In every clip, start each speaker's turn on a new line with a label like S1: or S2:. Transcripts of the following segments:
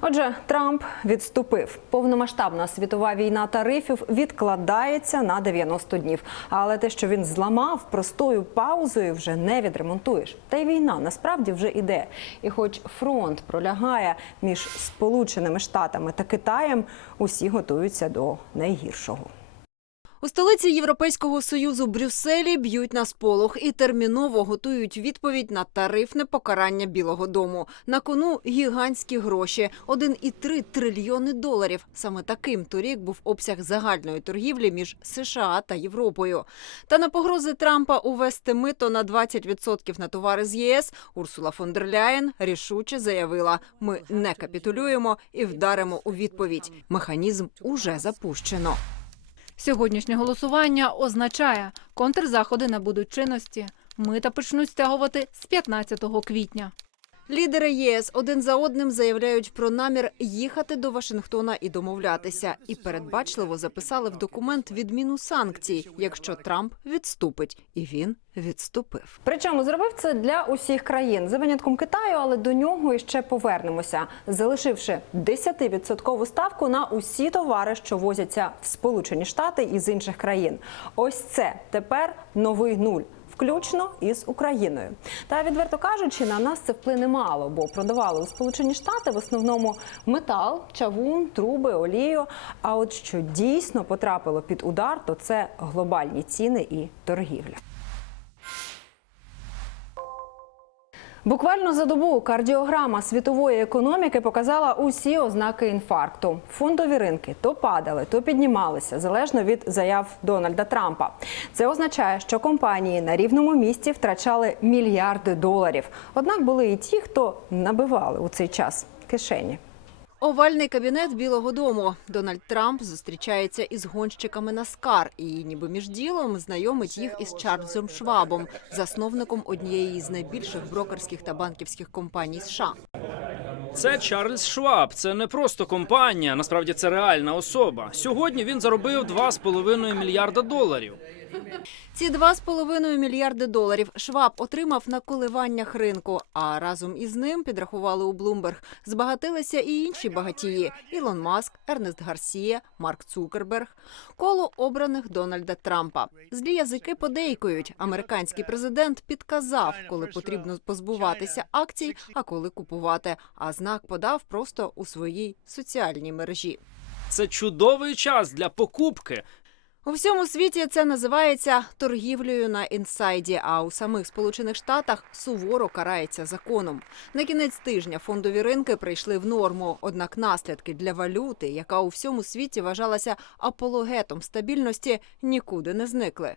S1: Отже, Трамп відступив. Повномасштабна світова війна тарифів відкладається на 90 днів. Але те, що він зламав простою паузою, вже не відремонтуєш. Та й війна насправді вже іде. І хоч фронт пролягає між Сполученими Штатами та Китаєм, усі готуються до найгіршого.
S2: У столиці Європейського союзу Брюсселі б'ють на сполох і терміново готують відповідь на тарифне покарання Білого Дому. На кону гігантські гроші 1,3 трильйони доларів. Саме таким торік був обсяг загальної торгівлі між США та Європою. Та на погрози Трампа увести мито на 20% на товари з ЄС Урсула фон дер Ляєн рішуче заявила: ми не капітулюємо і вдаримо у відповідь. Механізм уже запущено.
S3: Сьогоднішнє голосування означає, контрзаходи набудуть чинності. Мита почнуть стягувати з 15 квітня.
S2: Лідери ЄС один за одним заявляють про намір їхати до Вашингтона і домовлятися, і передбачливо записали в документ відміну санкцій, якщо Трамп відступить, і він відступив.
S1: Причому зробив це для усіх країн за винятком Китаю, але до нього іще повернемося, залишивши 10% ставку на усі товари, що возяться в Сполучені Штати із інших країн. Ось це тепер новий нуль. Включно із Україною, та відверто кажучи, на нас це вплине мало, бо продавали у Сполучені Штати в основному метал, чавун, труби, олію. А от що дійсно потрапило під удар, то це глобальні ціни і торгівля. Буквально за добу кардіограма світової економіки показала усі ознаки інфаркту. Фондові ринки то падали, то піднімалися залежно від заяв Дональда Трампа. Це означає, що компанії на рівному місці втрачали мільярди доларів. Однак були і ті, хто набивали у цей час кишені.
S2: Овальний кабінет Білого Дому. Дональд Трамп зустрічається із гонщиками Наскар і ніби між ділом знайомить їх із Чарльзом Швабом, засновником однієї з найбільших брокерських та банківських компаній США.
S4: Це Чарльз Шваб. Це не просто компанія, насправді це реальна особа. Сьогодні він заробив 2,5 мільярда доларів.
S2: Ці 2,5 мільярди доларів Шваб отримав на коливаннях ринку. А разом із ним підрахували у Блумберг. Збагатилися і інші багатії: Ілон Маск, Ернест Гарсія, Марк Цукерберг. Коло обраних Дональда Трампа. Злі язики подейкують. Американський президент підказав, коли потрібно позбуватися акцій, а коли купувати. А знак подав просто у своїй соціальній мережі.
S4: Це чудовий час для покупки.
S2: У всьому світі це називається торгівлею на інсайді. А у самих Сполучених Штатах суворо карається законом. На кінець тижня фондові ринки прийшли в норму. Однак наслідки для валюти, яка у всьому світі вважалася апологетом стабільності, нікуди не зникли.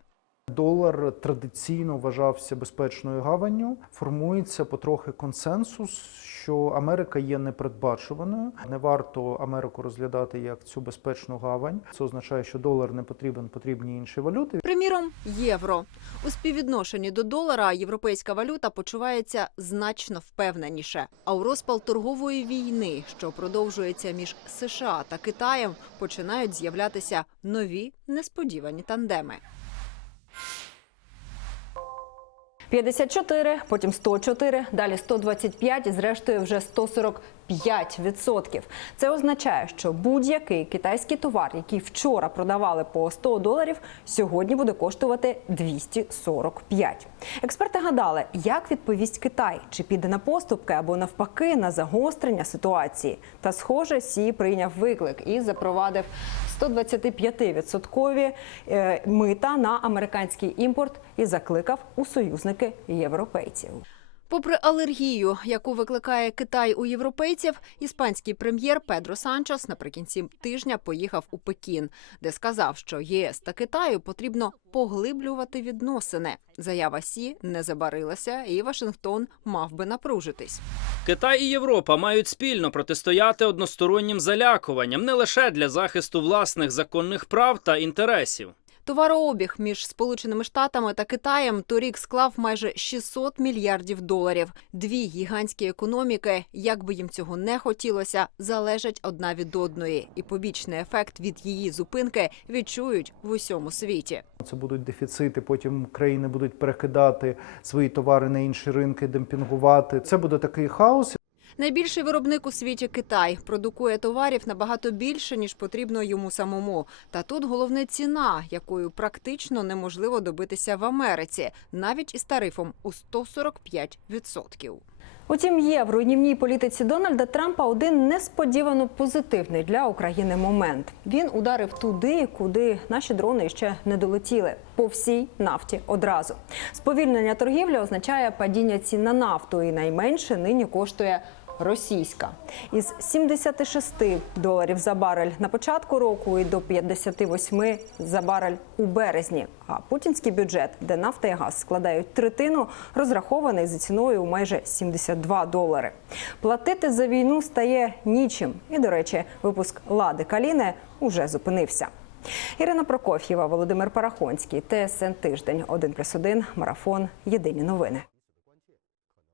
S5: Долар традиційно вважався безпечною гаванню. Формується потрохи консенсус, що Америка є непередбачуваною. Не варто Америку розглядати як цю безпечну гавань. Це означає, що долар не потрібен, потрібні інші валюти.
S2: Приміром, євро у співвідношенні до долара європейська валюта почувається значно впевненіше. А у розпал торгової війни, що продовжується між США та Китаєм, починають з'являтися нові несподівані тандеми.
S1: 54, потім 104, далі 125 і зрештою вже 145%. Це означає, що будь-який китайський товар, який вчора продавали по 100 доларів, сьогодні буде коштувати 245. Експерти гадали, як відповість Китай, чи піде на поступки або навпаки на загострення ситуації. Та схоже, Сі прийняв виклик і запровадив 125% е, мита на американський імпорт і закликав у союзники європейців.
S2: Попри алергію, яку викликає Китай у європейців, іспанський прем'єр Педро Санчос наприкінці тижня поїхав у Пекін, де сказав, що ЄС та Китаю потрібно поглиблювати відносини. Заява Сі не забарилася, і Вашингтон мав би напружитись.
S4: Китай і Європа мають спільно протистояти одностороннім залякуванням не лише для захисту власних законних прав та інтересів.
S2: Товарообіг між Сполученими Штатами та Китаєм торік склав майже 600 мільярдів доларів. Дві гігантські економіки, як би їм цього не хотілося, залежать одна від одної, і побічний ефект від її зупинки відчують в усьому світі.
S5: Це будуть дефіцити. Потім країни будуть перекидати свої товари на інші ринки, демпінгувати. Це буде такий хаос.
S2: Найбільший виробник у світі Китай продукує товарів набагато більше ніж потрібно йому самому. Та тут головне ціна, якою практично неможливо добитися в Америці, навіть із тарифом у 145%.
S1: Утім, є в руйнівній політиці Дональда Трампа один несподівано позитивний для України момент. Він ударив туди, куди наші дрони ще не долетіли по всій нафті одразу. Сповільнення торгівлі означає падіння цін на нафту, і найменше нині коштує. Російська із 76 доларів за барель на початку року і до 58 за барель у березні. А путінський бюджет, де нафта і газ складають третину, розрахований за ціною у майже 72 долари. Платити за війну стає нічим. І, до речі, випуск Лади Каліни уже зупинився. Ірина Прокоф'єва, Володимир Парахонський, ТСН Тиждень, 1+,1, Марафон. Єдині новини.